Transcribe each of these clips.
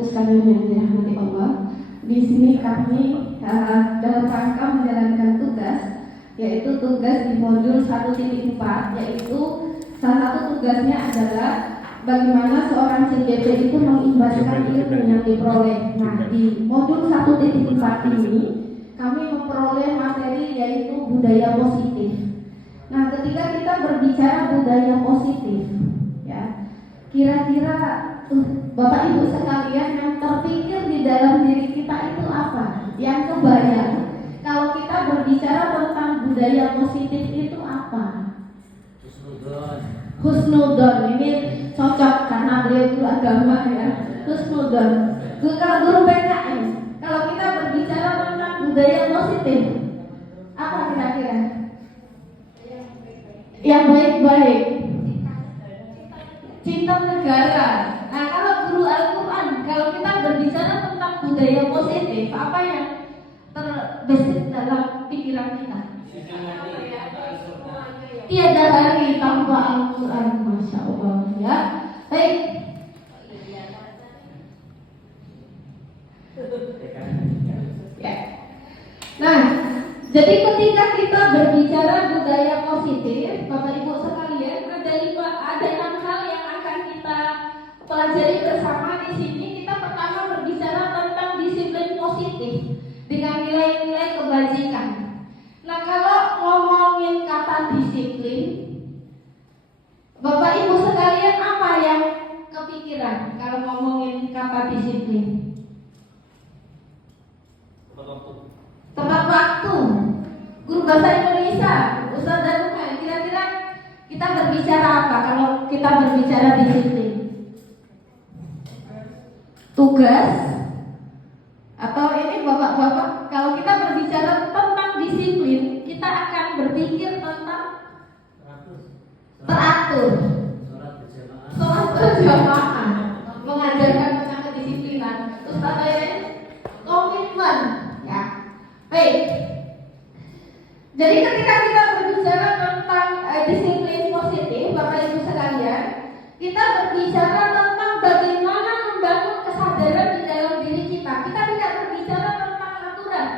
Ibu sekalian yang dirahmati Allah, di sini kami dalam rangka menjalankan tugas, yaitu tugas di modul 1.4, yaitu salah satu tugasnya adalah bagaimana seorang CGP itu mengimbaskan ilmu yang diperoleh. Nah, di modul 1.4 ini kami memperoleh materi yaitu budaya positif. Nah, ketika kita berbicara budaya positif, ya, kira-kira Bapak Ibu sekalian yang terpikir di dalam diri kita itu apa? Yang kebayang kalau kita berbicara tentang budaya positif itu apa? Husnudon, ini cocok karena beliau guru agama ya. Husnudon. Kalau guru PKN, kalau kita berbicara tentang budaya positif, apa kira-kira? Yang baik-baik. Cinta negara. Nah, kalau guru Al-Quran, kalau kita berbicara tentang budaya positif, apa yang terbesit dalam pikiran kita? Tiada hari tanpa Al-Quran, Masya Allah ya. Baik. Ya. Nah, jadi ketika kita berbicara budaya positif, Bapak Ibu sekalian, ada 6 hal yang akan kita pelajari bersama di sini. Kita pertama berbicara tentang disiplin positif dengan nilai-nilai kebajikan. Nah, kalau ngomongin kata disiplin, Bapak Ibu sekalian, apa yang kepikiran kalau ngomongin kata disiplin? Tepat waktu. Guru bahasa Indonesia, Ustaz Danuka, kira-kira kita berbicara apa kalau kita berbicara disiplin? Tugas? Atau ini bapak-bapak, kalau kita berbicara tentang disiplin, kita akan berpikir tentang teratur, sholat berjamaah, mengajarkan tentang kedisiplinan, terus apa ya? Komitmen, ya. Baik. Jadi ketika kita berbicara tentang disiplin positif, Bapak Ibu sekalian, kita berbicara tentang bagaimana membangun kesadaran di dalam diri kita. Kita tidak berbicara tentang aturan,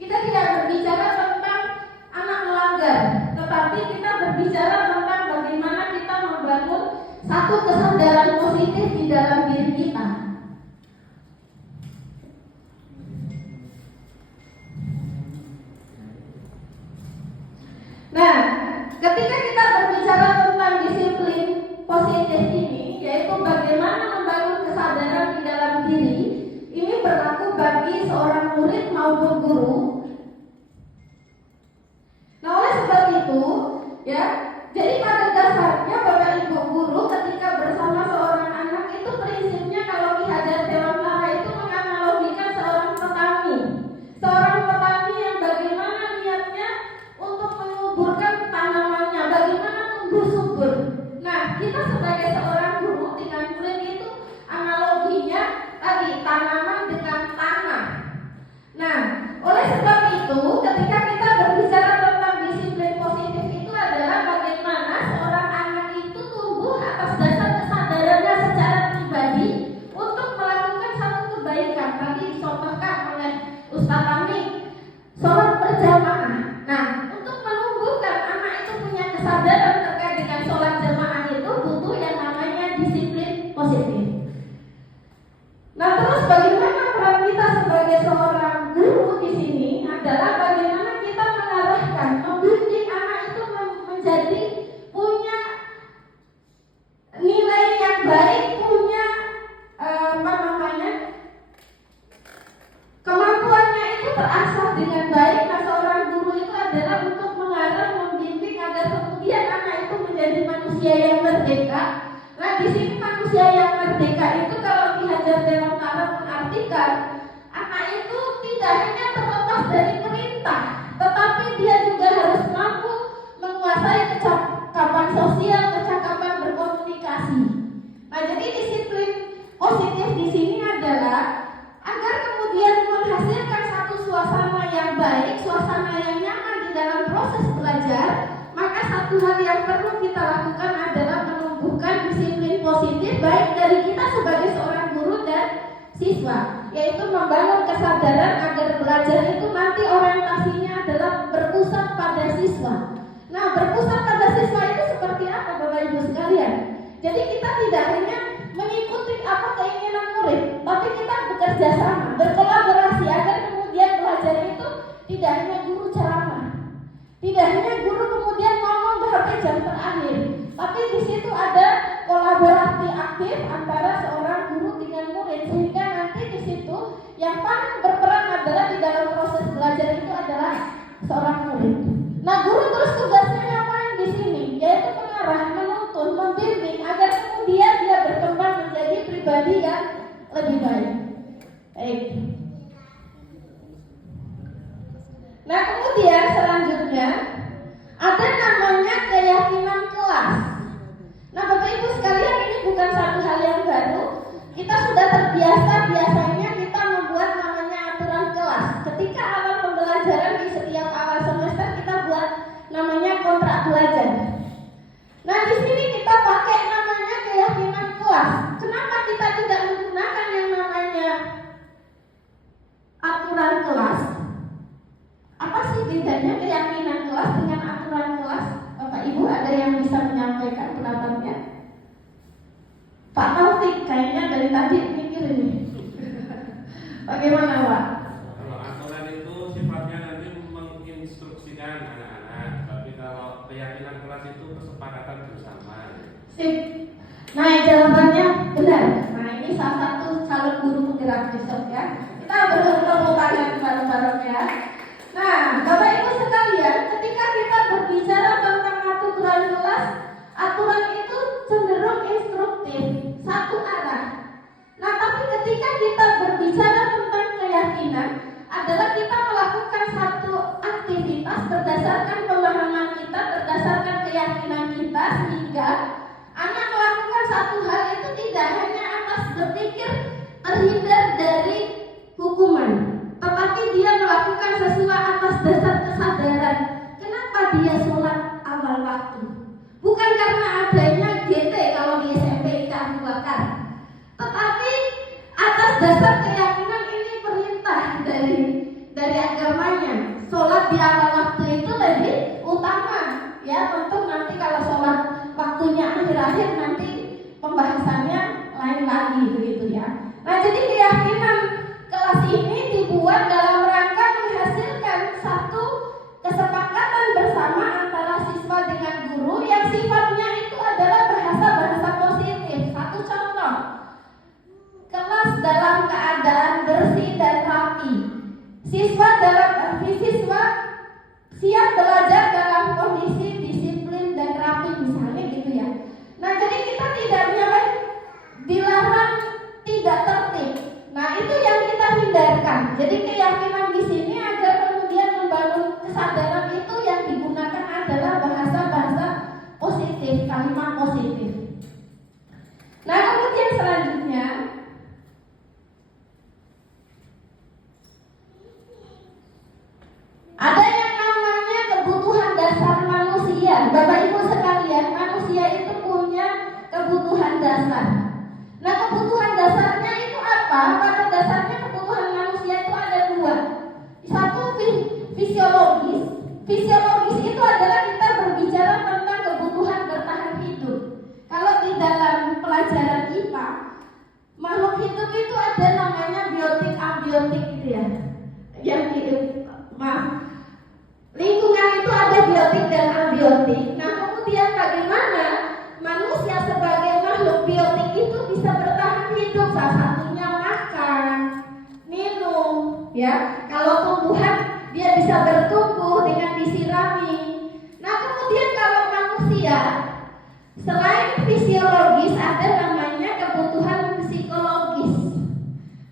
kita tidak berbicara tentang anak melanggar, tetapi kita berbicara tentang bagaimana kita membangun satu kesadaran positif di dalam diri kita. Nah, ketika kita berbicara tentang disiplin positif ini, yaitu bagaimana membangun kesadaran di dalam diri, ini berlaku bagi seorang murid maupun guru. Nah, oleh sebab itu, ya, jadi pada dasarnya Bapak Ibu guru ketika bersama seorang anak itu prinsipnya kalau Ki Hajar Dewantara itu menganalogikan seorang petani. Seorang petani yang bagaimana niatnya untuk menguburkan tanamannya, bagaimana tumbuh subur. Nah, kita sebagai seorang guru dengan murid itu analoginya tadi tanaman dengan tanah. Nah, oleh sebab itu ketika kita berbicara tentang disiplin positif itu adalah bagaimana seorang anak itu tumbuh atas dasar kesadarannya secara pribadi untuk melakukan satu kebaikan. Tadi dicontohkan oleh Ustaz Amin, sholat berjamaah. Nah, untuk menumbuhkan anak itu punya kesadaran terkait dengan sholat jamaah itu butuh yang namanya disiplin positif. Nah, terus bagaimana peran kita sebagai seorang guru di sini adalah bagaimana kita mengarahkan, membimbing anak itu menjadi punya nilai yang baik, punya kemampuannya itu terasah dengan baik. Nah, seorang guru itu adalah untuk mengarah, membimbing agar kemudian anak itu menjadi manusia yang merdeka. Nah, di sini manusia yang merdeka itu kalau Ki Hajar Dewantara mengartikan anak itu tidak hanya terlepas dari perintah, tetapi dia juga harus mampu menguasai kecakapan sosial, kecakapan berkomunikasi. Nah, jadi disiplin positif di sini adalah agar kemudian menghasilkan satu suasana yang baik, suasana yang nyaman di dalam proses belajar. Maka satu hal yang perlu kita lakukan adalah menumbuhkan disiplin positif baik dari kita sebagai seorang guru dan siswa, yaitu membangun kesadaran agar belajar itu nanti orientasinya adalah berpusat pada siswa. Nah, berpusat pada siswa itu seperti apa Bapak Ibu sekalian? Jadi kita tidak hanya mengikuti apa keinginan murid, tapi kita bekerja sama, berkolaborasi agar kemudian belajar itu tidak hanya guru ceramah, tidak hanya guru kemudian ngomong sampai jam terakhir, tapi di situ ada kolaborasi aktif antara seorang guru dengan murid, sehingga nanti di situ yang paling berperan adalah di dalam proses belajar itu adalah seorang murid. Nah, guru terus tugasnya ngapain di sini? Yaitu mengarah, menuntun, membimbing agar kemudian dia berkembang menjadi pribadi yang lebih baik. Baik. Nah, kemudian selanjutnya ada namanya keyakinan kelas. Nah, Bapak Ibu sekalian, ini bukan satu hal yang baru. Kita sudah terbiasa biasanya kita membuat namanya aturan kelas. Ketika awal pembelajaran di setiap awal semester kita buat namanya kontrak belajar. Nah, di sini kita pakai namanya keyakinan kelas. Kenapa kita tidak menggunakan yang namanya aturan kelas? Apa sih bedanya keyakinan kelas dengan aturan kelas? Bapak Ibu ada yang bisa menyampaikan pendapatnya? Pak Taufik kayaknya dari tadi mikir ini. Bagaimana Pak? Kalau aturan itu sifatnya nanti menginstruksikan anak-anak, tapi kalau keyakinan kelas itu kesepakatan bersama. Sip. Nah, jawabannya benar. Nah, ini salah satu calon guru penggerak besok ya. Kita bertepuk tangan bareng-bareng ya. Nah, Bapak Ibu sekalian, ketika kita berbicara tentang aturan kelas, aturan itu cenderung instruktif, satu arah. Nah, tapi ketika kita berbicara tentang keyakinan, adalah kita melakukan satu aktivitas berdasarkan pemahaman kita, berdasarkan keyakinan kita, sehingga anak melakukan satu hal itu tidak hanya atas berpikir terhindar dari hukuman, tetapi dia melakukan sesuai atas dasar kesadaran. Kenapa dia sholat awal waktu? Bukan karena adanya GT kalau di SMP Abu Bakar, tetapi atas dasar keyakinan ini perintah dari agamanya. Sholat di awal waktu itu lebih utama. Ya, tentu nanti kalau sholat waktunya akhir-akhir nanti pembahasannya lain lagi begitu ya. Nah, jadi keyakinan kelas ini dibuat dalam rangka menghasilkan satu kesepakatan bersama antara siswa dengan guru yang sifatnya itu adalah bahasa positif. Satu contoh, kelas dalam keadaan bersih dan rapi. Siswa siap belajar dalam kondisi disiplin dan rapi, misalnya gitu ya. Nah, jadi kita tidak dilarang tidak tertib. Nah, itu yang kita hindarkan. Jadi keyakinan di sini agar kemudian membangun kesadaran itu yang digunakan adalah bahasa-bahasa positif, kalimat positif. Nah, kemudian selanjutnya ada yang namanya kebutuhan dasar manusia. Bapak Ibu sekalian, manusia itu punya kebutuhan dasar. Nah, kebutuhan dasarnya itu apa? Pada dasarnya kebutuhan manusia itu ada dua. Satu fisiologis. Fisiologis itu adalah kita berbicara tentang kebutuhan bertahan hidup. Kalau di dalam pelajaran IPA, makhluk hidup itu ada namanya biotik, abiotik gitu ya. Lingkungan itu ada biotik dan abiotik. Nah, kemudian bagaimana manusia sebagai makhluk biotik itu bisa bertahan hidup? Salah satunya makan, minum, ya. Kalau tumbuhan dia bisa bertumbuh dengan disirami. Nah, kemudian kalau manusia selain fisiologis ada namanya kebutuhan psikologis.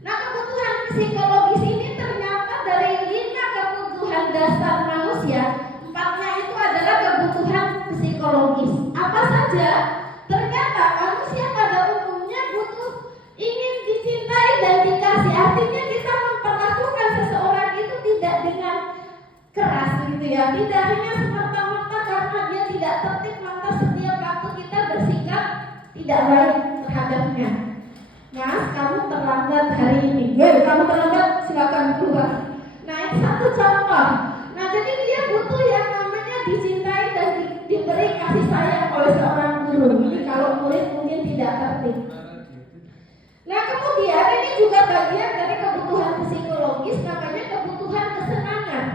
Nah, kebutuhan psikologis ini ternyata dari 5 kebutuhan dasar manusia, 4-nya itu adalah kebutuhan psikologis. Apa saja? Ternyata manusia pada umumnya ingin dicintai dan dikasih. Artinya kita memperlakukan seseorang itu tidak dengan keras gitu ya. Tidak hanya semata-mata karena dia tidak tertib maka setiap waktu kita bersikap tidak baik terhadapnya. Mas, kamu terlambat hari ini. Kamu terlambat, silakan keluar. Nah, itu satu contoh. Nah, jadi dia butuh yang namanya dicintai dan diberi kasih sayang oleh seorang guru. Ini kalau murid mungkin tidak tertib. Nah, kemudian ini juga bagian dari kebutuhan psikologis, namanya kebutuhan kesenangan.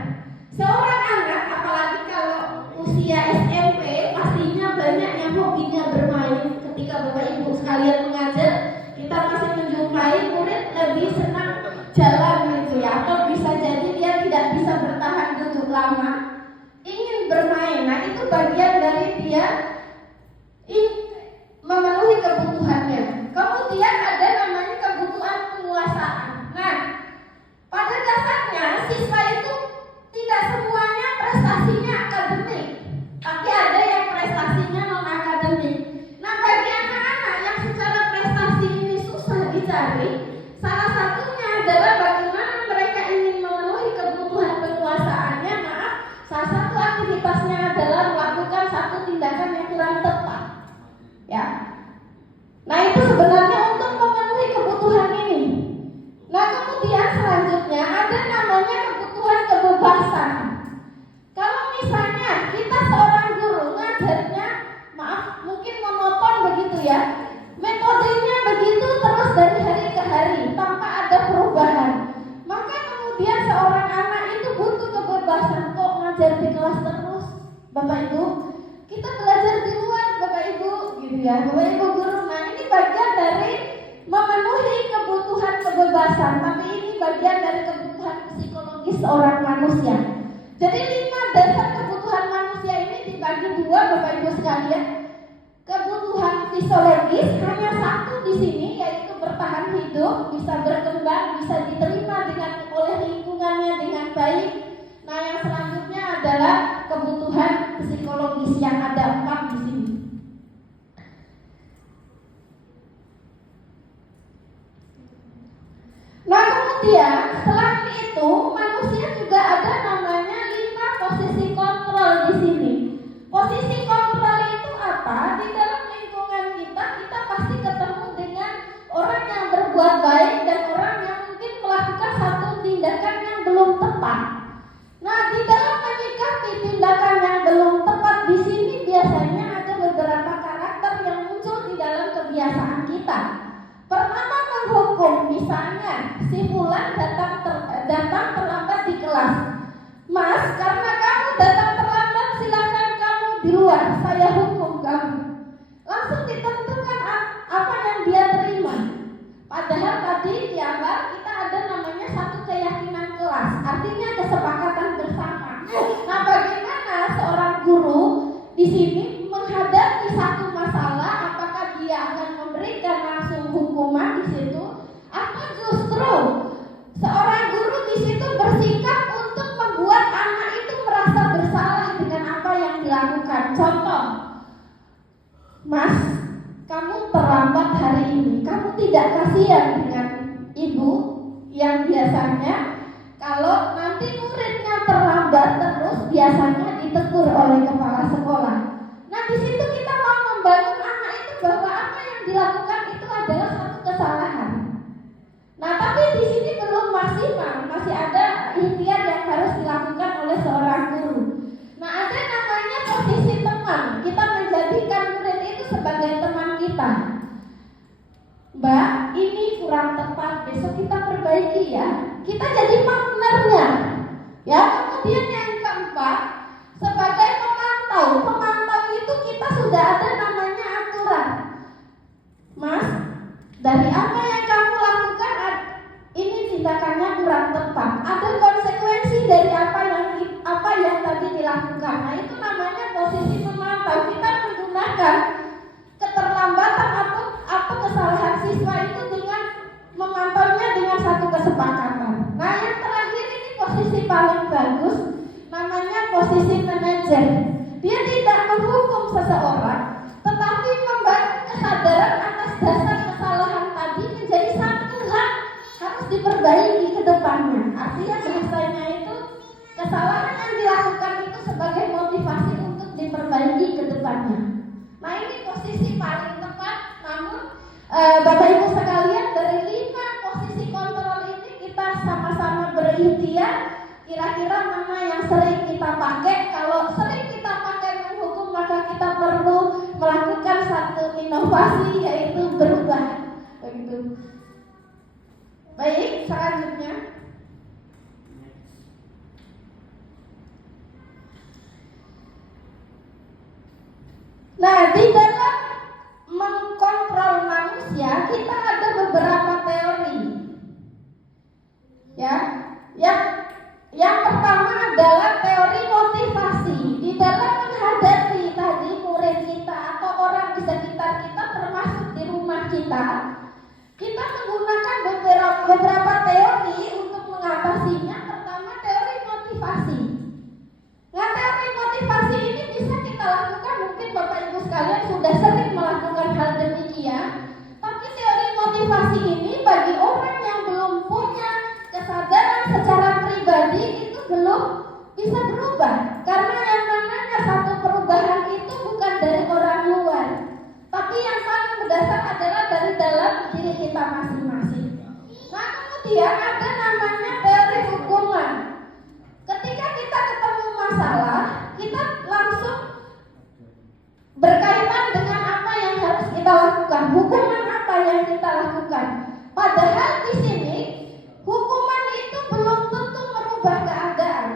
Seorang anak, apalagi kalau usia SMP, pastinya banyak yang hobinya bermain. Ketika Bapak Ibu sekalian mengajar, kita masih menjumpai murid lebih senang jalan gitu ya, atau bisa jadi dia tidak bisa bertahan duduk lama, ingin bermain. Nah, itu bagian dari dia memenuhi kebutuhannya. Kemudian ada namanya kebutuhan penguasaan. Nah, pada dasarnya siswa itu tidak semuanya prestasinya akademik, tapi ada yang prestasinya non akademik. Nah, bagi anak-anak yang secara prestasi ini susah dicari, salah satunya adalah bagaimana mereka ingin memenuhi kebutuhan penguasaannya. Maaf, salah satu aktivitasnya adalah melakukan satu tindakan yang kurang tepat. Ya. Nah, itu sebenarnya untuk memenuhi kebutuhan ini. Nah, kemudian selanjutnya ada namanya kebutuhan kebebasan. Kalau misalnya kita seorang guru ngajarnya, maaf, mungkin monoton begitu ya, metodenya begitu terus dari hari ke hari tanpa ada perubahan, maka kemudian seorang anak itu butuh kebebasan. Kok ngajar di kelas terus, Bapak Ibu? Kita belajar di luar, Bapak Ibu, gitu ya, Bapak Ibu guru. Nah, ini bagian dari memenuhi kebutuhan kebebasan, tapi ini bagian dari kebutuhan psikologis seorang manusia. Jadi 5 dasar kebutuhan manusia ini dibagi 2, Bapak Ibu sekalian. Kebutuhan fisiologis hanya satu di sini, yaitu bertahan hidup, bisa berkembang, bisa diterima oleh lingkungannya dengan baik. Nah, yang selanjutnya adalah kebutuhan psikologis yang ada 4 di sini. Nah, kemudian selain itu manusia juga ada namanya 5 posisi kontrol di sini. Posisi kontrol itu apa? Di dalam lingkungan kita pasti ketemu dengan orang yang berbuat baik dan orang yang mungkin melakukan satu tindakan yang belum tepat. Nah, di dalam menyikapi tindakan yang belum tepat di sini biasanya ada beberapa karakter yang muncul di dalam kebiasaan kita. Pertama, menghukum. Misalnya, si fulan datang terlambat di kelas. Mas, karena kamu datang terlambat, silakan kamu di luar, saya hukum kamu. Langsung ditentukan apa yang dia terima. Padahal tadi di awal kita ada namanya satu keyakinan kelas, artinya kesepakatan bersama. Nah, bagaimana seorang guru di sini menghadapi satu masalah? Apakah dia akan memberikan langsung hukuman di situ, atau justru seorang guru di situ bersikap untuk membuat anak itu merasa bersalah dengan apa yang dilakukan? Contoh, Mas, kamu terlambat hari ini. Kamu tidak kasihan dengan ibu yang biasanya kalau nanti muridnya terlambat terus biasanya ditegur oleh kepala sekolah. Nah, di situ kita mau membangun anak itu bahwa apa yang dilakukan itu adalah satu kesalahan. Nah, tapi di sini belum maksimal, masih ada ikhtiar yang harus dilakukan oleh seorang guru. Nah, ada namanya posisi teman. Kita menjadikan murid itu sebagai teman kita. Mbak, ini kurang tepat, besok kita perbaiki ya. Kita jadi partnernya. Ya, kemudian yang keempat, sebagai pemantau. Pemantau itu kita sudah ada namanya aturan. Mas, dari apa yang kamu lakukan ini tindakannya kurang tepat. Ada konsekuensi dari apa yang tadi dilakukan. Nah, itu namanya posisi pemantau. Kita menggunakan keterlambatan atau kesalahan siswa itu dengan memantaunya dengan satu kesepakatan. Nah, yang terakhir ini posisi paling bagus, namanya posisi manajer. Dia tidak menghukum seseorang, tetapi membangun kesadaran atas dasar kesalahan tadi menjadi satu hal harus diperbaiki ke depannya. Artinya bahasanya itu kesalahan yang dilakukan itu sebagai motivasi untuk diperbaiki ke depannya. Nah, ini posisi paling tepat, namun Bapak Ibu sekalian, kira-kira mana yang sering kita pakai. Kalau sering kita pakai menghukum, maka kita perlu melakukan satu inovasi, yaitu berubah. Begitu. Baik, selanjutnya. Nah, di dalam mengkontrol manusia, kita ada beberapa teori. Ya, yang pertama adalah teori motivasi. Di dalam menghadapi tadi murid kita atau orang di sekitar kita, termasuk di rumah kita menggunakan beberapa teori untuk mengatasinya. Pertama, teori motivasi. Nah, teori motivasi ini bisa kita lakukan, mungkin Bapak Ibu sekalian sudah sering melakukan hal demikian. Tapi teori motivasi ini bagi orang yang belum punya kesadaran secara pribadi itu belum bisa berubah. Karena yang namanya satu perubahan itu bukan dari orang luar, tapi yang paling mendasar adalah dari dalam diri kita masing-masing. Nah, kemudian ada namanya teori hukuman. Ketika kita ketemu masalah, kita langsung berkaitan dengan apa yang harus kita lakukan, hukuman apa yang kita lakukan. Padahal di sini hukuman itu belum tentu merubah keadaan.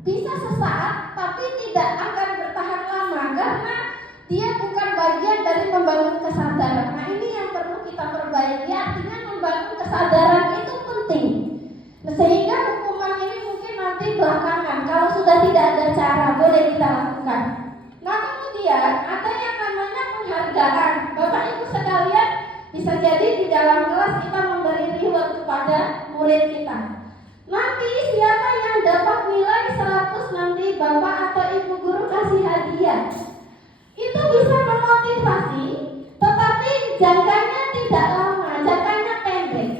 Bisa sesaat, tapi tidak akan bertahan lama karena dia bukan bagian dari membangun kesadaran. Nah, ini yang perlu kita perbaiki. Artinya membangun kesadaran itu penting. Sehingga hukuman ini mungkin nanti belakangan, kalau sudah tidak ada cara, boleh kita lakukan. Nah, kemudian ada yang namanya penghargaan. Bapak Ibu sekalian, bisa jadi di dalam kelas kita memberi reward kepada murid kita. Nanti siapa yang dapat nilai 100, nanti Bapak atau Ibu guru kasih hadiah. Itu bisa memotivasi, tetapi jangkanya tidak lama, jangkanya pendek.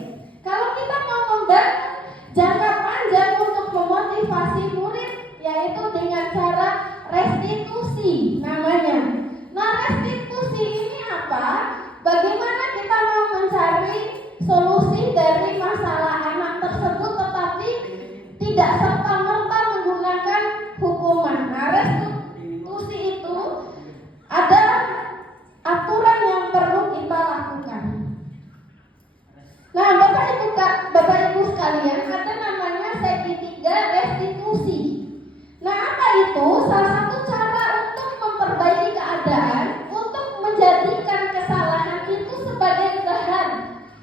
Kalau kita mau membangun jangka panjang untuk memotivasi murid, yaitu dengan cara restitusi namanya. Nah, restitusi ini apa? Bagaimana kita mau mencari solusi dari masalah anak tersebut, tetapi tidak serta-merta menggunakan hukuman. Nah, restitusi itu ada aturan yang perlu kita lakukan. Nah, Bapak Ibu sekalian, ada namanya segitiga restitusi. Nah, apa itu? Salah satu cara untuk memperbaiki keadaan, untuk menjadikan kesalahan itu sebagai bahan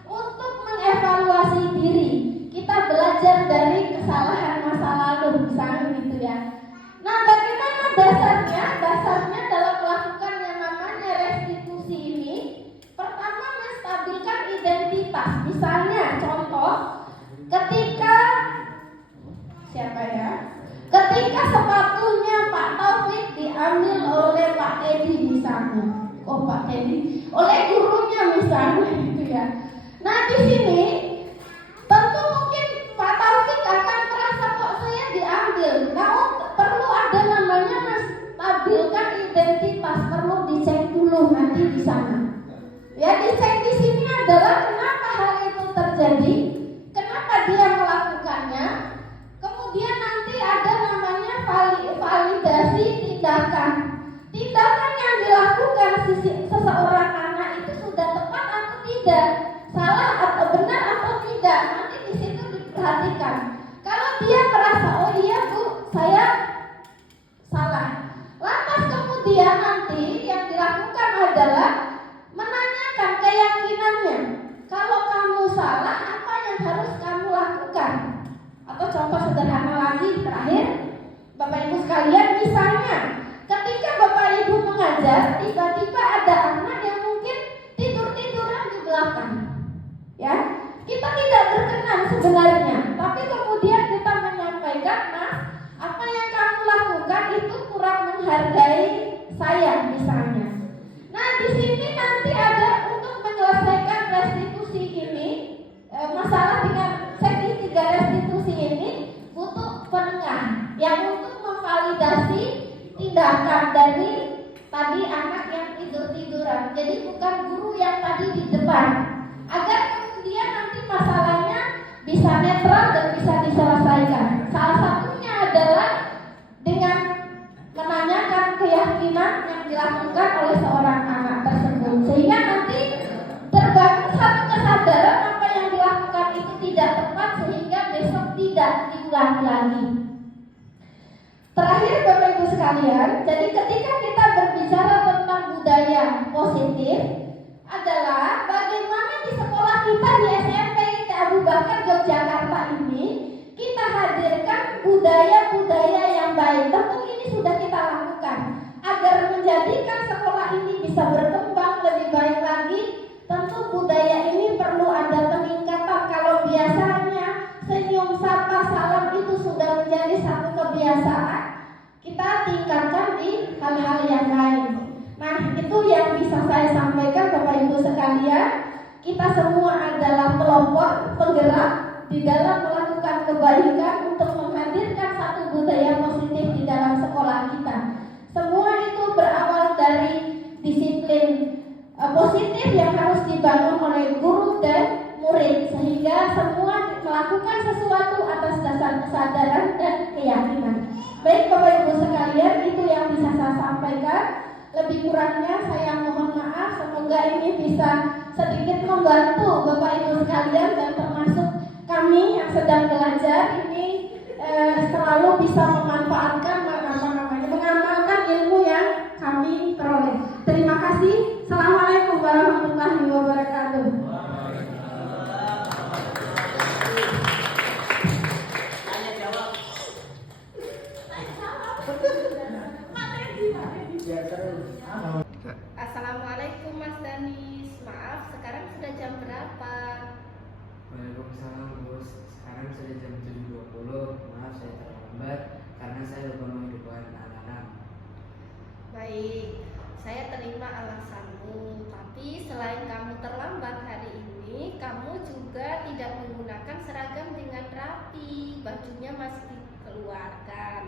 untuk mengevaluasi diri. Kita belajar dari kesalahan masa lalu, misalnya gitu ya. Nah, bagaimana dasarnya? Dasarnya dalam melakukan yang namanya restitusi ini, pertama menstabilkan identitas. Misalnya, contoh, ketika sepatunya Pak Taufik diambil oleh Pak Teddy misalnya, oleh gurunya misalnya, gitu ya. Nah, di sini tentu mungkin Pak Taufik akan merasa kok saya diambil. Nah, perlu ada namanya menstabilkan identitas, perlu dicek dulu nanti di sana. Ya, dicek di sini adalah kenapa hal itu terjadi, kenapa dia melakukannya. Kemudian nanti ada namanya validasi tindakan. Tindakan yang dilakukan seseorang anak itu sudah tepat atau tidak, salah atau benar atau tidak. Nanti di situ diperhatikan. Kalau dia merasa, oh iya Bu, saya salah, lantas kemudian nanti yang dilakukan adalah menanyakan keyakinannya. Kalau kamu salah, apa yang harus kamu lakukan? Atau contoh sederhana lagi terakhir, Bapak Ibu sekalian, misalnya ketika Bapak Ibu mengajar, tiba-tiba ada anak yang mungkin tidur-tiduran di belakang. Ya, kita tidak berkenan sebenarnya, tapi kemudian kita menyampaikan, Mas, apa yang kamu lakukan itu kurang menghargai saya misalnya. Nah, di sini nanti ada untuk menyelesaikan restitusi ini, masalah dengan segitiga restitusi ini butuh penengah yang untuk memvalidasi tindakan dari tadi anak yang tidur-tiduran. Jadi bukan guru yang tadi di depan, agar kemudian nanti masalahnya bisa netral dan bisa diselesaikan. Salah satunya dilakukan oleh seorang anak tersebut, sehingga nanti terbangun satu kesadaran apa yang dilakukan itu tidak tepat, sehingga besok tidak diulangi lagi. Terakhir Bapak Ibu sekalian, jadi ketika kita berbicara tentang budaya positif adalah bagaimana di sekolah kita di SMP IT Abu Bakar Yogyakarta ini kita hadirkan budaya-budaya yang baik. Tentu ini sudah kita lakukan agar menjadikan sekolah ini bisa berkembang lebih baik lagi. Tentu budaya ini perlu ada peningkatan. Kalau biasanya senyum, sapa, salam itu sudah menjadi satu kebiasaan, kita tingkatkan di hal-hal yang lain. Nah, itu yang bisa saya sampaikan Bapak Ibu sekalian. Kita semua adalah kelompok penggerak di dalam melakukan kebaikan untuk menghadirkan satu budaya positif di dalam sekolah kita. Semua itu berawal dari disiplin positif yang harus dibangun oleh guru dan murid, sehingga semua melakukan sesuatu atas dasar kesadaran dan keyakinan. Baik Bapak Ibu sekalian, itu yang bisa saya sampaikan. Lebih kurangnya saya mohon maaf. Semoga ini bisa sedikit membantu Bapak Ibu sekalian dan termasuk kami yang sedang belajar ini selalu bisa memanfaatkan mengamalkan ilmu yang kami peroleh. Terima kasih. Assalamualaikum warahmatullahi wabarakatuh. Assalamualaikum Mas Danis. Maaf, sekarang sudah jam berapa? Waalaikumsalam Bos. Sekarang sudah jam 7.20. Maaf saya terlambat karena saya lupa menghidupkan alarm. Baik, saya terima alasanmu. Tapi selain kamu terlambat hari ini, kamu juga tidak menggunakan seragam dengan rapi. Bajunya masih dikeluarkan.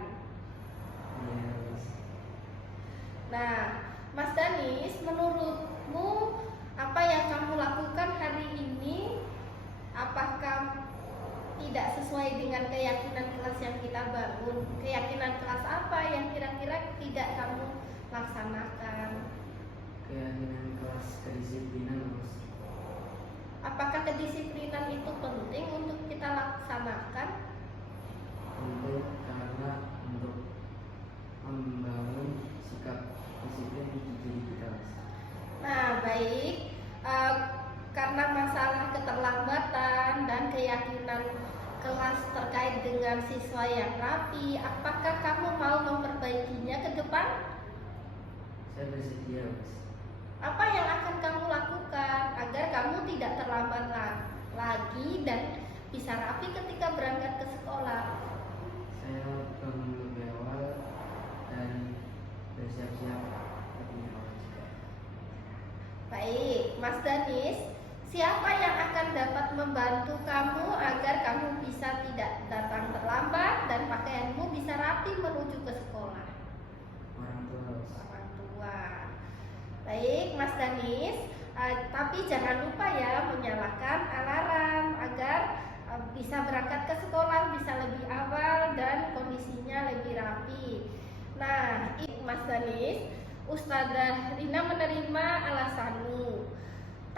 Iya, Bos. Nah, Mas Danis, menurutmu apa yang kamu lakukan hari ini, apakah tidak sesuai dengan keyakinan kelas yang kita bangun? Keyakinan kelas apa yang kira-kira tidak kamu laksanakan? Keyakinan kelas kedisiplinan, Bos. Apakah kedisiplinan itu penting untuk kita laksanakan? Untuk membangun sikap disiplin di diri kita, Bos. Nah, baik. Karena masalah keterlambatan dan keyakinan kelas terkait dengan siswa yang rapi, apakah kamu mau memperbaikinya ke depan? Saya bersedia, Bos. Apa yang akan kamu lakukan agar kamu tidak terlambat lagi dan bisa rapi ketika berangkat ke sekolah? Saya bangun lebih awal dan bersiap-siap lebih awal juga. Baik, Mas Danis, siapa yang akan dapat membantu kamu agar kamu bisa tidak datang terlambat dan pakaianmu bisa rapi menuju ke sekolah? Orang tua, Bos. Orang tua. Baik, Mas Danis, tapi jangan lupa ya menyalakan alarm agar bisa berangkat ke sekolah bisa lebih awal dan kondisinya lebih rapi. Nah, Mas Danis, Ustazah Rina menerima alasanmu.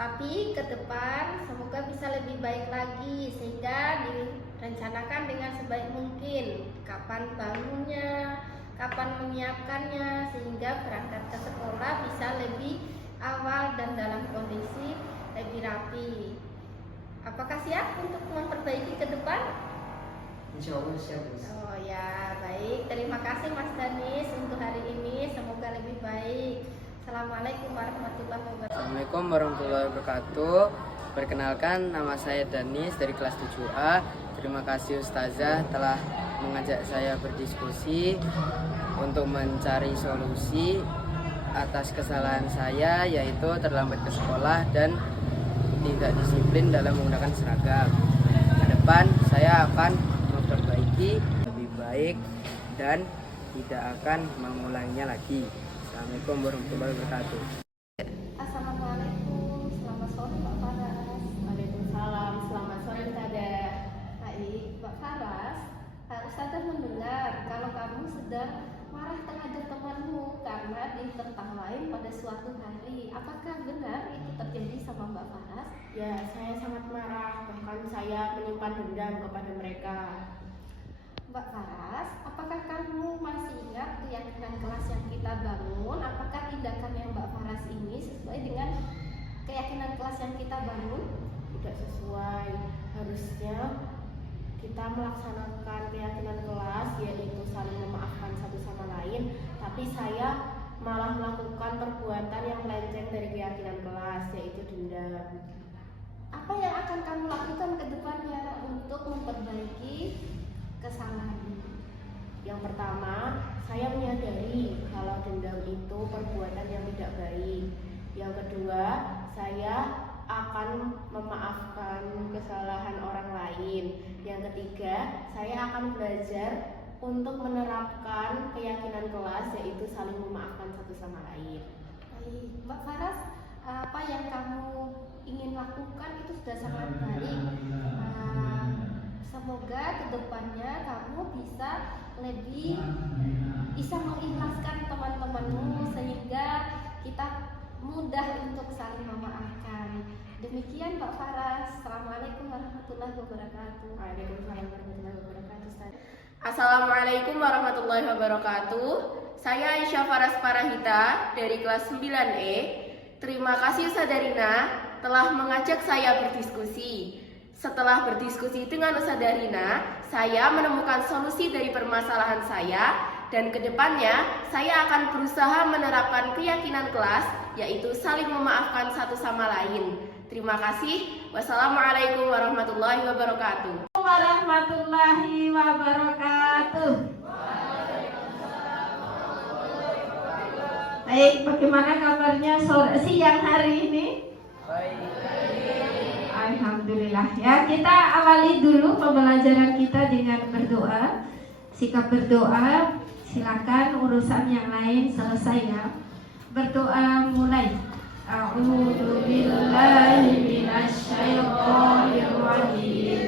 Tapi ke depan semoga bisa lebih baik lagi sehingga direncanakan dengan sebaik mungkin. Kapan bangunnya, kapan menyiapkannya sehingga berangkat ke sekolah bisa lebih awal dan dalam kondisi lebih rapi. Apakah siap untuk memperbaiki ke depan? Insya Allah siap, Bos. Oh ya, baik. Terima kasih Mas Danis untuk hari ini. Semoga lebih baik. Assalamualaikum warahmatullahi wabarakatuh. Assalamualaikum warahmatullahi wabarakatuh. Perkenalkan, nama saya Danis dari kelas 7A. Terima kasih Ustazah telah mengajak saya berdiskusi untuk mencari solusi atas kesalahan saya, yaitu terlambat ke sekolah dan tidak disiplin dalam menggunakan seragam. Ke depan saya akan memperbaiki lebih baik dan tidak akan mengulanginya lagi. Assalamualaikum warahmatullahi wabarakatuh. Assalamualaikum, selamat sore Pak Faras. Waalaikumsalam, selamat sore Kada. Baik, Pak Faras, Ustazah mendengar kalau kamu sedang marah terhadap temanmu karena ditentang suatu hari. Apakah benar itu terjadi sama Mbak Faras? Ya, saya sangat marah, bahkan saya menyimpan dendam kepada mereka. Mbak Faras, apakah kamu masih ingat keyakinan kelas yang kita bangun? Apakah tindakan yang Mbak Faras ini sesuai dengan keyakinan kelas yang kita bangun? Tidak sesuai. Harusnya kita melaksanakan keyakinan kelas, yaitu saling memaafkan satu sama lain, tapi saya malah melakukan perbuatan yang melenceng dari keyakinan kelas, yaitu dendam. Apa yang akan kamu lakukan ke depannya untuk memperbaiki kesalahan ini? Yang pertama, saya menyadari kalau dendam itu perbuatan yang tidak baik. Yang kedua, saya akan memaafkan kesalahan orang lain. Yang ketiga, saya akan belajar untuk menerapkan keyakinan kelas, yaitu saling memaafkan satu sama lain. Baik, Mbak Faras, apa yang kamu ingin lakukan itu sudah sangat baik. Semoga kedepannya kamu bisa mengikhlaskan teman-temanmu sehingga kita mudah untuk saling memaafkan. Demikian Mbak Faras. Assalamualaikum warahmatullahi wabarakatuh. Waalaikumsalam warahmatullahi wabarakatuh. Assalamualaikum warahmatullahi wabarakatuh. Saya Aisyah Faras Parahita dari kelas 9E. Terima kasih Sadarina telah mengajak saya berdiskusi. Setelah berdiskusi dengan Sadarina, saya menemukan solusi dari permasalahan saya, dan kedepannya saya akan berusaha menerapkan keyakinan kelas, yaitu saling memaafkan satu sama lain. Terima kasih. Wassalamualaikum warahmatullahi wabarakatuh. Warahmatullahi wabarakatuh. Baik, bagaimana kabarnya siang hari ini? Alhamdulillah ya. Kita awali dulu pembelajaran kita dengan berdoa. Sikap berdoa, silakan urusan yang lain selesai ya. Berdoa mulai. A'udzu billahi minasyaitonir rajim.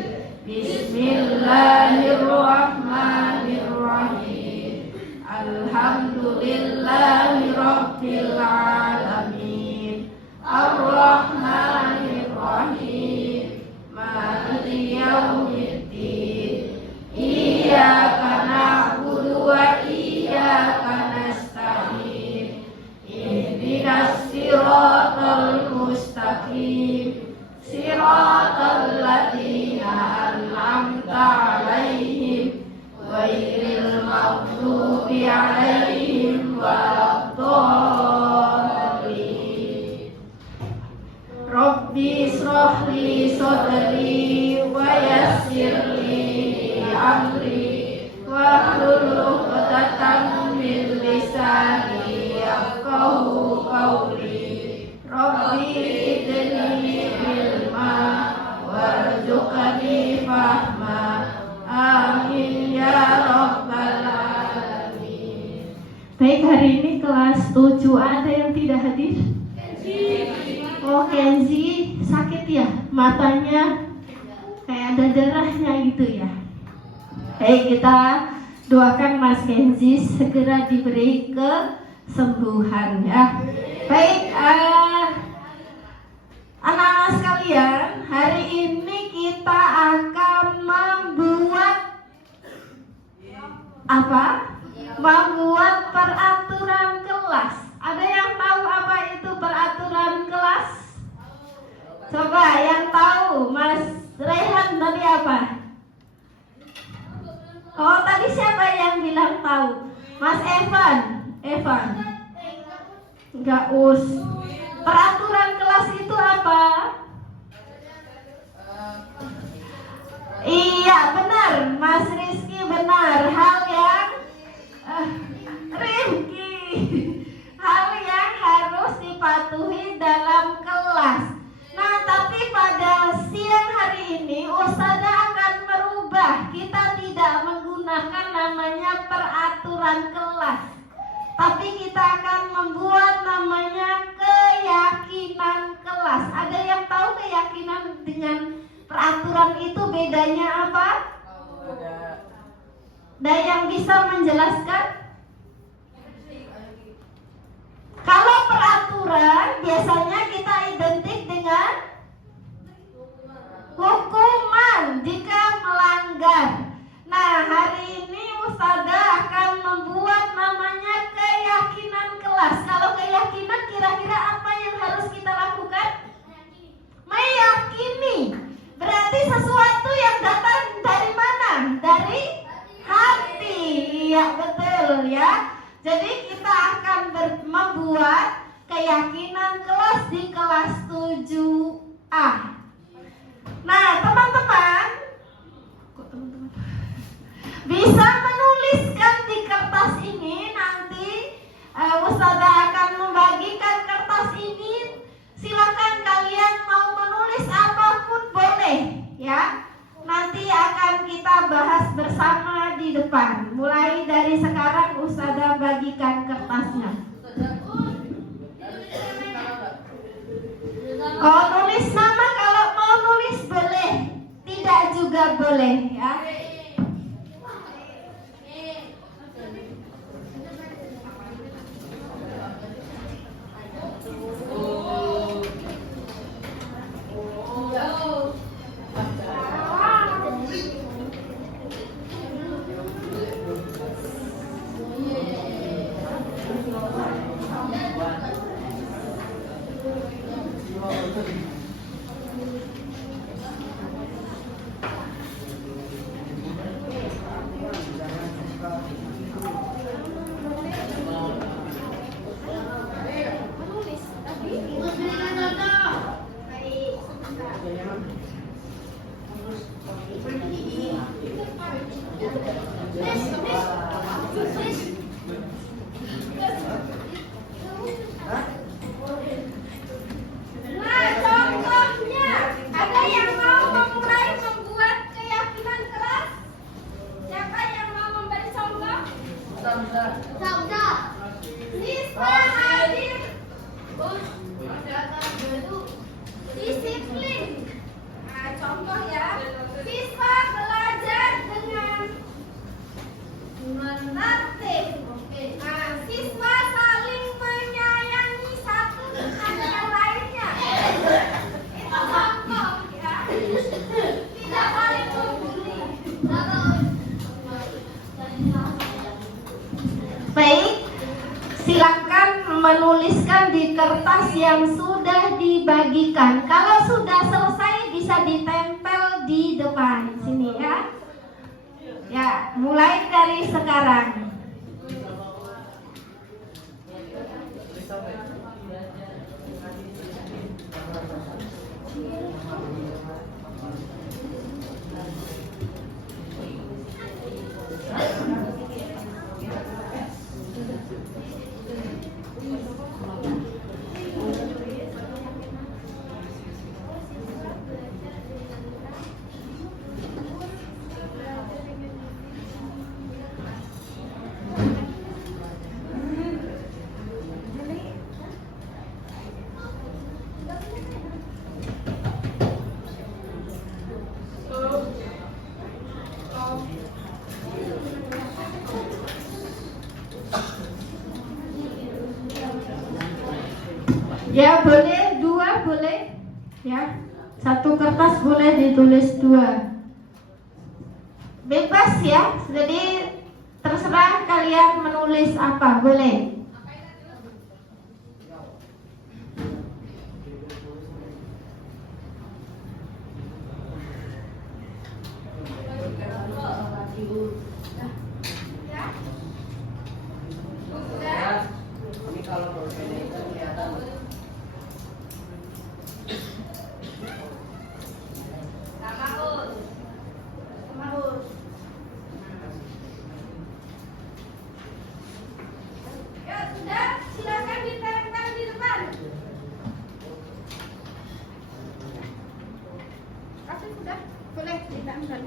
Bismillahirrahmanirrahim. Alhamdulillahi rabbil alamin. Ar-Rahmanir Rahim. Maliki yaumiddin. Iyyaka na'budu wa iyyaka nasta'in. Ihdinas siratal mustaqim. Siratal ladzina an'amta 'alaihim ghairil maghdubi 'alaihim waladdallin. Rabbi ishrah li sadri wa yassir li amri wahlul 'uqdatam min lisani yafqahu qawli. Rabbi zidni ilma warzuqni fahma. Amin ya rabbal alamin. Baik, hari ini kelas 7 ada yang tidak hadir? Oh, Kenzi sakit ya, matanya kayak ada darahnya gitu ya. Baik, kita doakan Mas Kenzi segera diberi kesembuhan ya. Baik, anak-anak sekalian, hari ini kita akan membuat apa? Membuat peraturan kelas. Ada yang tahu apa itu peraturan kelas? Coba yang tahu, Mas Rehan tadi apa? Oh, tadi siapa yang bilang tahu? Mas Evan. Enggak Peraturan kelas itu apa? Iya, benar, Mas Rizky benar. Hal yang hal yang harus dipatuhi dalam kelas. Nah, tapi pada siang hari ini Ustazah akan merubah. Kita tidak menggunakan namanya peraturan kelas, tapi kita akan membuat namanya keyakinan kelas. Ada yang tahu keyakinan dengan peraturan itu bedanya apa? Ada yang bisa menjelaskan? Kalau peraturan keyakinan kelas di kelas 7A. Nah, teman-teman bisa menuliskan di kertas ini. Nanti Ustazah akan membagikan kertas ini. Silakan kalian mau menulis apapun boleh ya. Nanti akan kita bahas bersama di depan. Mulai dari sekarang Ustazah bagikan kertasnya. Kalau nulis nama, kalau mau nulis boleh, tidak juga boleh ya. Nah, contohnya ada yang mau memulai membuat keyakinan kelas? Siapa yang mau memberi contoh? Siswa hadir disiplin. Nah, contoh ya, siswa belajar dengan tertib. Nah, siswa saling menyayangi satu dengan yang lainnya. Itu contoh ya. Tidak saling membuli. Baik, silakan menuliskan di kertas yang sudah dibagikan. Kalau sudah selesai bisa ditempel di depan sini ya. Ya, mulai dari sekarang. Ya boleh, dua boleh ya. Satu kertas boleh ditulis dua. Bebas ya. Jadi terserah kalian menulis apa, boleh. Ini kalau berbeda itu kelihatan. Ya sudah, silakan ditempel di depan. Kasih sudah, boleh ditempel.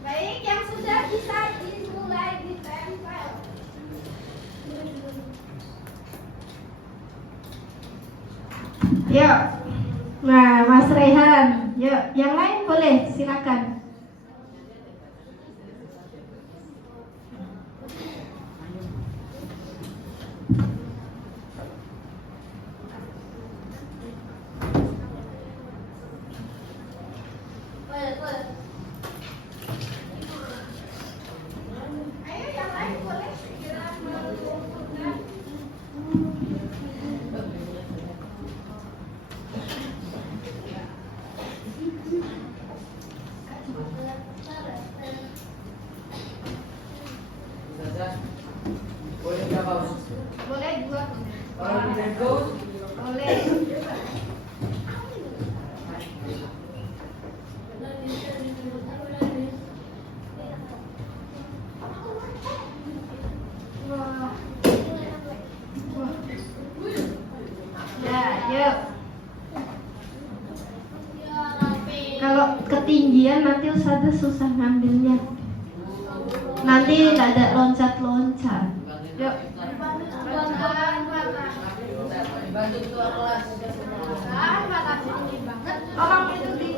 Baik, yang sudah bisa dimulai ditempel. Yuk. Nah, Mas Rehan, yuk, yang lain boleh, silakan. Ayo yang lain boleh. Ustazah, boleh berapa Ustaz? Boleh 2. Kalau bisa go, Boleh. Ya, yuk. Kalau ketinggian nanti Ustazah susah ngambilnya. Nanti tidak ada loncat-loncat. Yuk. dibantu ketua kelas. Orang itu di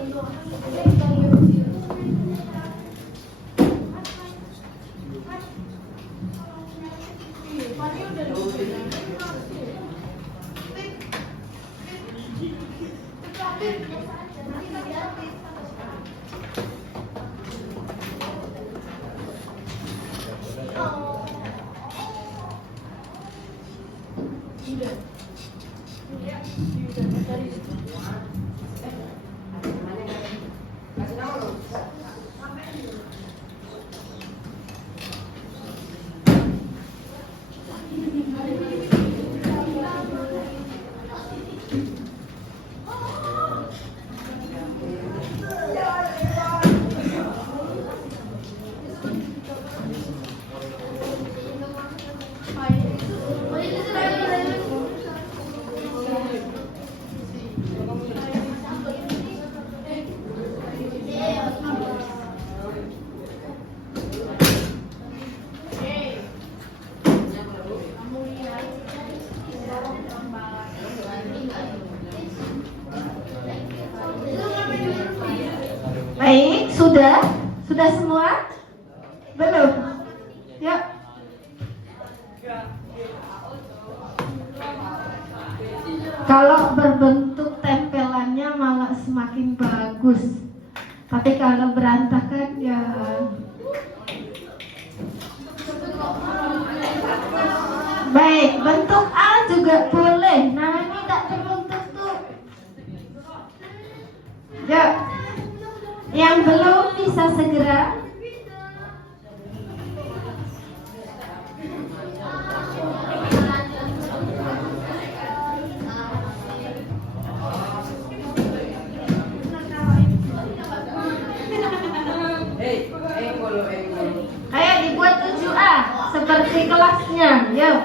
Baik, sudah? Sudah semua? Belum? Yuk. Kalau berbentuk tempelannya malah semakin bagus. Tapi kalau berantakan ya. Baik, bentuk A juga boleh. Nah, ini tidak terbentuk. Yuk. Yang belum bisa segera. Kayak dibuat 7A seperti kelasnya. Yuk.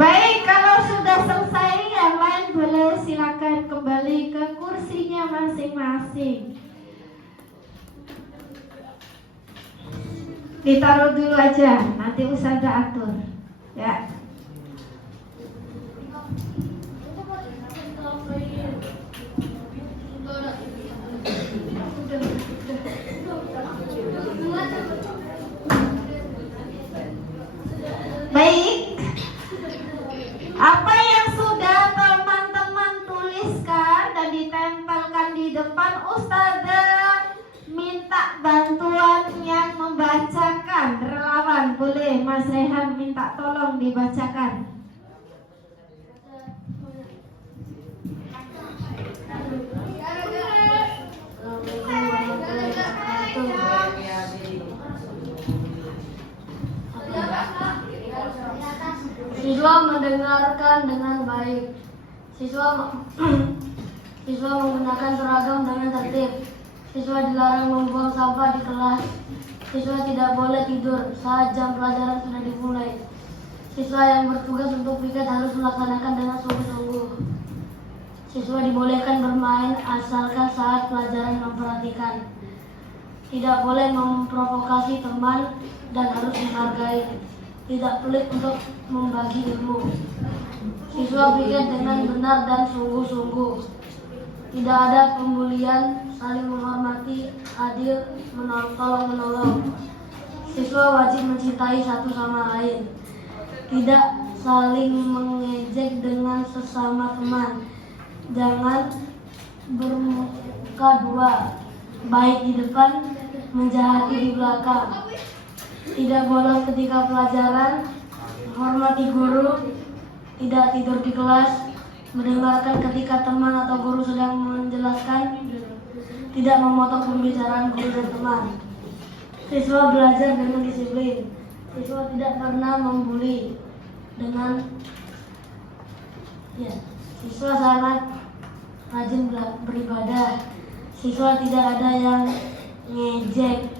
Baik, kalau sudah selesai yang lain boleh silakan kembali ke kursinya masing-masing. Ditaruh dulu aja, nanti Ustazah atur. Ya. Baik. Apa yang sudah teman-teman tuliskan dan ditempelkan di depan, Ustazah minta bantuan yang membacakan. Relawan boleh, Mas Rehan minta tolong dibacakan. Siswa mendengarkan dengan baik. Siswa menggunakan seragam dengan tertib. Siswa dilarang membuang sampah di kelas. Siswa tidak boleh tidur saat jam pelajaran sudah dimulai. Siswa yang bertugas untuk piket harus melaksanakan dengan sungguh-sungguh. Siswa dibolehkan bermain asalkan saat pelajaran memperhatikan. Tidak boleh memprovokasi teman dan harus menghargai. Tidak pelit untuk membagi ilmu. Siswa piket dengan benar dan sungguh-sungguh. Tidak ada pembulian, saling menghormati, adil, tolong-menolong. Siswa wajib mencintai satu sama lain. Tidak saling mengejek dengan sesama teman. Jangan bermuka dua, baik di depan, menjahati di belakang. Tidak bolos ketika pelajaran, hormati guru, tidak tidur di kelas, mendengarkan ketika teman atau guru sedang menjelaskan, tidak memotong pembicaraan guru dan teman. Siswa belajar dengan disiplin. Siswa tidak pernah membuli siswa sangat rajin beribadah. Siswa tidak ada yang ngejek.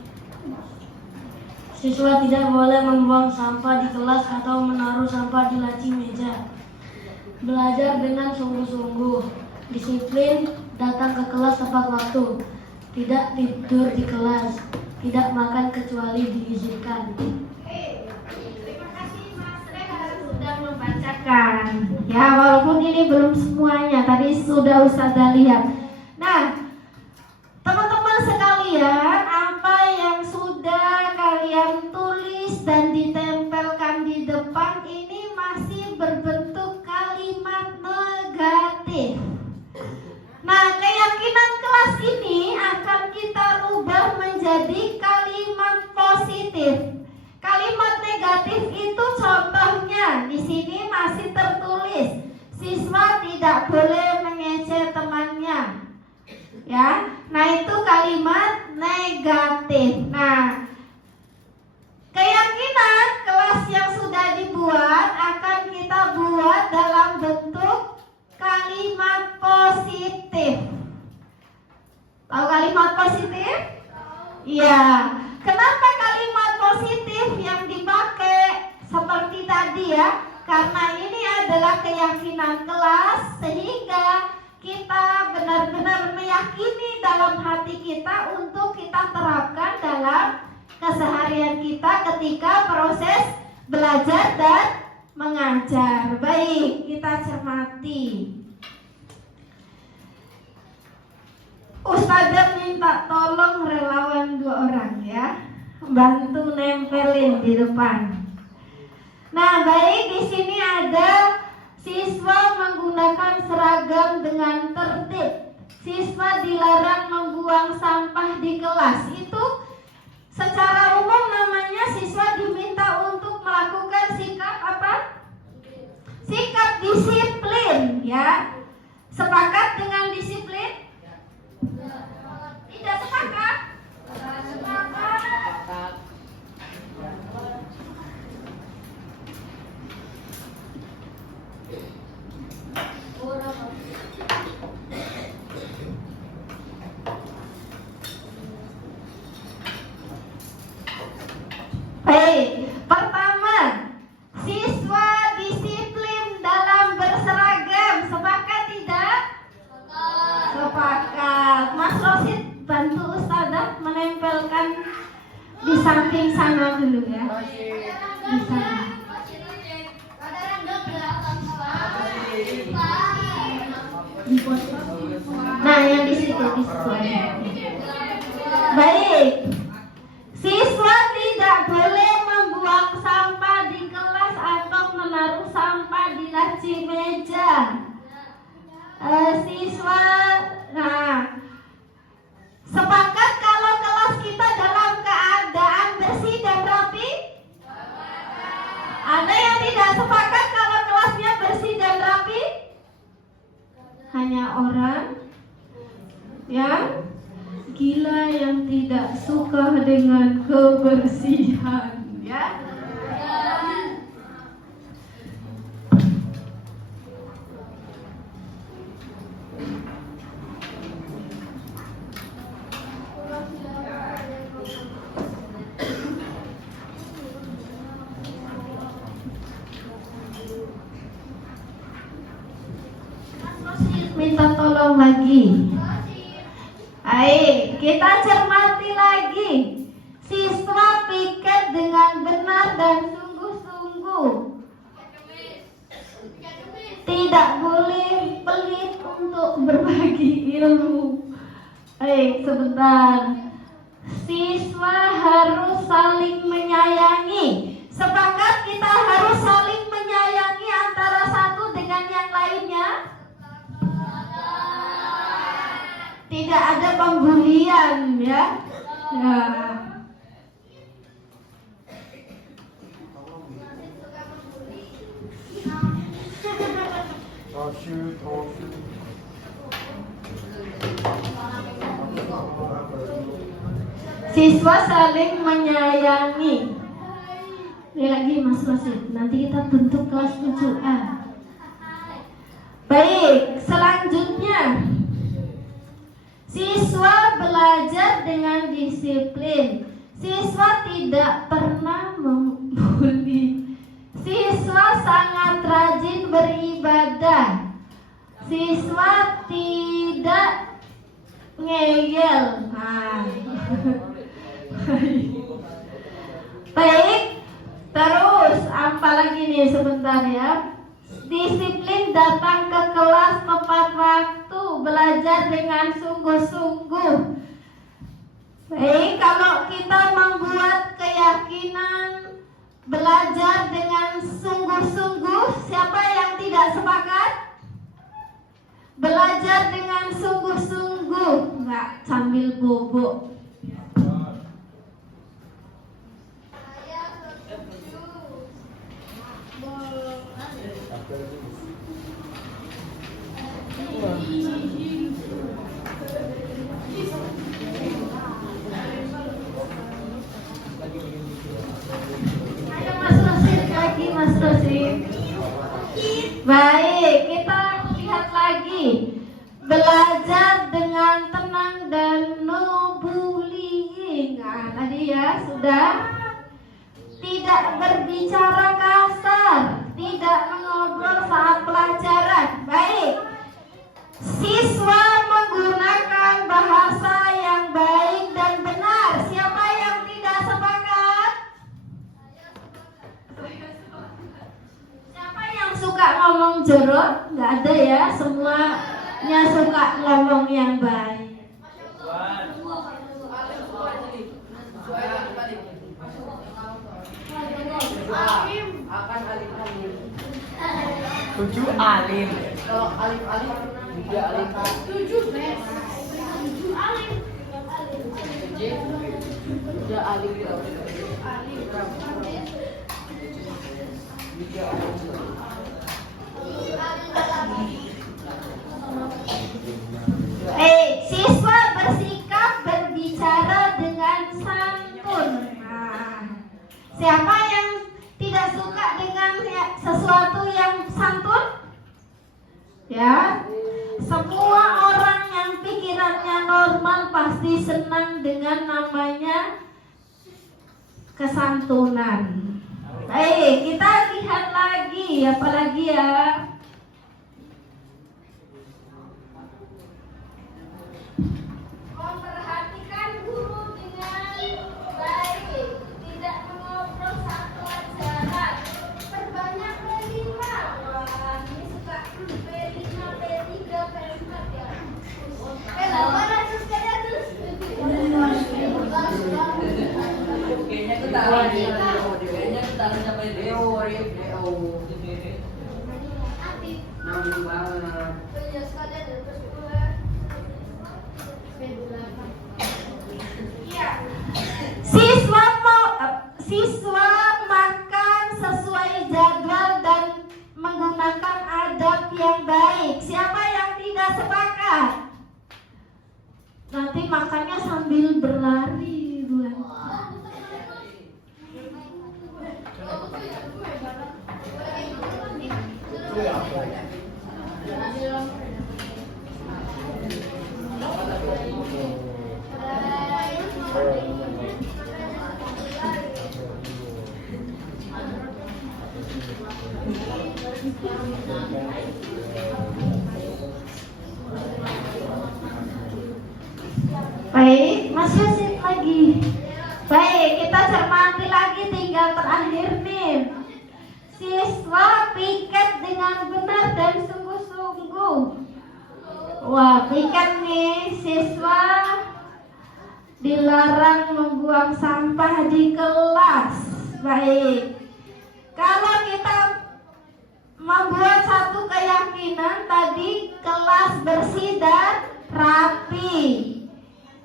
Siswa tidak boleh membuang sampah di kelas atau menaruh sampah di laci meja. Belajar dengan sungguh-sungguh. Disiplin, datang ke kelas tepat waktu. Tidak tidur di kelas. Tidak makan kecuali diizinkan. Terima kasih Mas Rehan sudah membacakan. Ya, walaupun ini belum semuanya, tadi sudah Ustazah lihat. Nah, teman-teman sekalian, apa yang sudah kalian tulis dan ditempelkan di depan ini masih berbentuk kalimat negatif. Nah, keyakinan kelas ini akan kita rubah menjadi kalimat positif. Kalimat negatif itu contohnya di sini masih tertulis, siswa tidak boleh mengejek temannya. Ya, nah itu kalimat negatif. Nah, keyakinan kelas yang sudah dibuat akan kita buat dalam bentuk kalimat positif. Tahu kalimat positif? Iya. Kenapa kalimat positif yang dipakai seperti tadi ya? Karena ini adalah keyakinan kelas, sehingga kita benar-benar meyakini dalam hati kita untuk kita terapkan dalam keseharian kita ketika proses belajar dan mengajar. Baik, kita cermati. Ustazah minta tolong relawan 2 orang ya, bantu nempelin di depan. Nah, baik, di sini ada siswa menggunakan seragam dengan tertib. Siswa dilarang membuang sampah di kelas. Itu secara umum namanya siswa diminta untuk melakukan sikap apa? Sikap disiplin ya. Sepakat dengan disiplin? Tidak sepakat? Sepakat. Baik, pertama, siswa disiplin dalam berseragam. Sepakat tidak? Sepakat. Mas Rosid, bantu Ustazah menempelkan di samping sana dulu ya. Di sana. Nah, yang di situ, di situ. Baik. Siswa tidak boleh membuang sampah di kelas atau menaruh sampah di laci meja. Siswa, sepakat kalau kelas kita dalam keadaan bersih dan rapi? Ada yang tidak sepakat kalau kelasnya bersih dan rapi? Hanya orang yang gila yang tidak suka dengan kebersihan. kebersihan ya. belum lagi? Baik, kita cermati lagi. Siswa piket dengan benar dan sungguh-sungguh. Tidak boleh pelit untuk berbagi ilmu. Baik, sebentar. Siswa harus saling menyayangi. Sepakat kita harus saling menyayangi antara satu dengan yang lainnya. Tidak ada pembulian, ya. Siswa saling menyayangi. Ini lagi Mas Rosid. Nanti kita bentuk kelas 7A. Baik, selanjutnya. Siswa belajar dengan disiplin. Siswa tidak pernah membuli. Siswa sangat rajin beribadah. Siswa tidak ngeyel. Baik, terus apa lagi nih sebentar ya. Disiplin datang ke kelas tepat waktu, belajar dengan sungguh-sungguh. Baik, kalau kita membuat keyakinan belajar dengan sungguh-sungguh, siapa yang tidak sepakat? Belajar dengan sungguh-sungguh, enggak sambil bobo. Ayo Mas Rosid, lagi Mas Rosid. Baik, kita lihat lagi. Belajar dengan tenang dan no bullying. Nah, tadi ya sudah. Tidak berbicara kasar, tidak mengobrol saat pelajaran. Baik. Siswa menggunakan bahasa yang baik dan benar. Siapa yang tidak sepakat? Siapa yang suka ngomong jorok? Nggak ada ya, semuanya suka ngomong yang baik. Tujuh alim. Kalau alim-alim juga alim. Tujuh alim. Tiga alim. Siswa bersikap berbicara dengan santun. Siapa yang tidak suka dengan sesuatu yang santun? Ya, semua orang yang pikirannya normal pasti senang dengan namanya kesantunan. Baik, kita lihat lagi, apalagi ya. Memperhatikan guru dengan baik, tidak mengobrol saat pelajaran. Perbanyak P5. Wah, ini suka P5, P3, P4 ya. P8 harus kayaknya terus. Kayaknya kita sampai Deo. Nambah banget. Siswa makan sesuai jadwal dan menggunakan adab yang baik. Siapa yang tidak sepakat? Nanti makannya sambil berlari. syusit lagi. Baik, kita cermati lagi, tinggal terakhir nih. Siswa piket dengan benar dan sungguh-sungguh. Wah, piket nih, siswa dilarang membuang sampah di kelas. Baik, kalau kita membuat satu keyakinan tadi, kelas bersih dan rapi.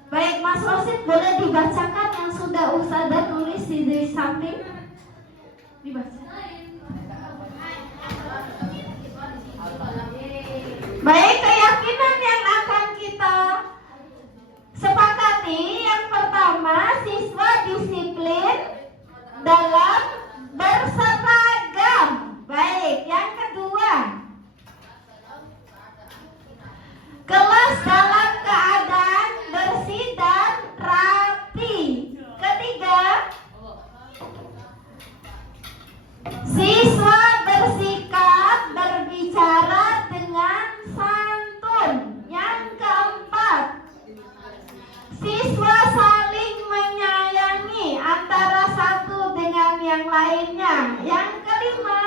Baik, Mas Rosid boleh dibacakan yang sudah Ustazah tulis di samping? Dibaca. Baik, keyakinan yang akan kita sepakati, yang pertama, siswa disiplin dalam berseragam. Baik, yang kedua, kelas dalam keadaan bersih dan rapi. Ketiga, siswa bersikap berbicara dengan santun. Yang keempat, siswa saling menyayangi antara satu dengan yang lainnya. Yang kelima,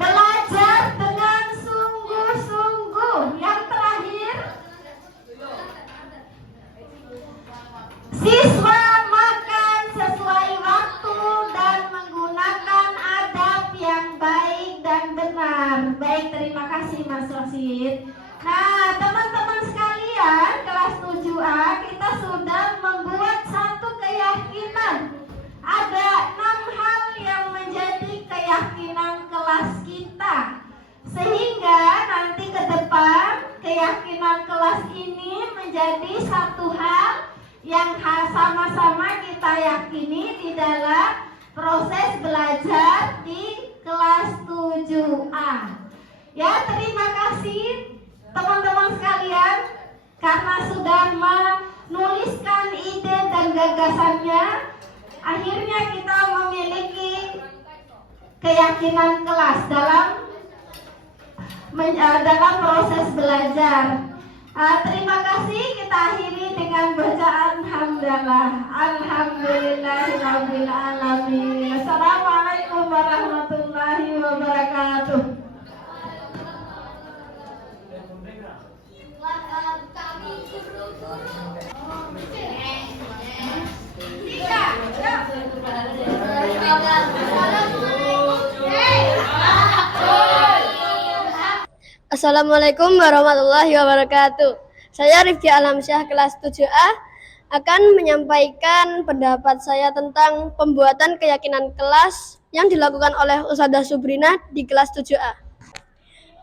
belajar dengan sungguh-sungguh. Yang terakhir, siswa makan sesuai waktu dan menggunakan adab yang baik dan benar. Baik, terima kasih Mas Rosid. Nah, teman-teman sekalian, kelas 7A kita sudah membuat satu keyakinan. Ada 6 hal yang menjadi keyakinan kelas kita, sehingga nanti ke depan keyakinan kelas ini menjadi satu hal yang sama-sama kita yakini di dalam proses belajar di kelas 7A. Ya, terima kasih teman-teman sekalian karena sudah menuliskan ide dan gagasannya. Akhirnya kita memiliki keyakinan kelas dalam proses belajar. Terima kasih, kita akhiri dengan bacaan hamdalah. Alhamdulillahirabbil alamin. Assalamualaikum warahmatullahi wabarakatuh. Assalamualaikum warahmatullahi wabarakatuh. Saya Rifki Alamsyah kelas 7A akan menyampaikan pendapat saya tentang pembuatan keyakinan kelas yang dilakukan oleh Ustazah Subrina di kelas 7A.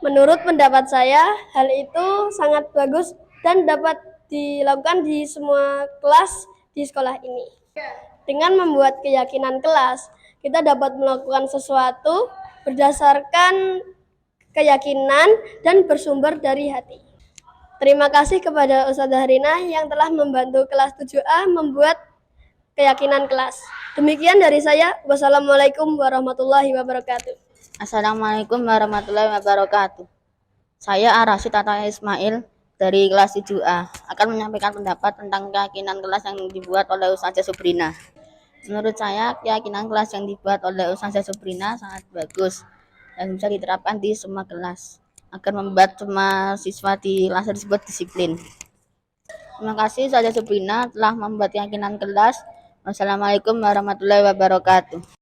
Menurut pendapat saya, hal itu sangat bagus dan dapat dilakukan di semua kelas di sekolah ini. Dengan membuat keyakinan kelas, kita dapat melakukan sesuatu berdasarkan keyakinan dan bersumber dari hati. Terima kasih kepada Ustazah Rina yang telah membantu kelas 7A membuat keyakinan kelas. Demikian dari saya. Wassalamualaikum warahmatullahi wabarakatuh. Assalamualaikum warahmatullahi wabarakatuh. Saya Arasyid Tata Ismail dari kelas 7A akan menyampaikan pendapat tentang keyakinan kelas yang dibuat oleh Ustazah Subrina. Menurut saya, keyakinan kelas yang dibuat oleh Ustazah Subrina sangat bagus dan bisa diterapkan di semua kelas agar membuat semua siswa di kelas tersebut disiplin. Terima kasih Ustazah Subrina telah membuat keyakinan kelas. Wassalamualaikum warahmatullahi wabarakatuh.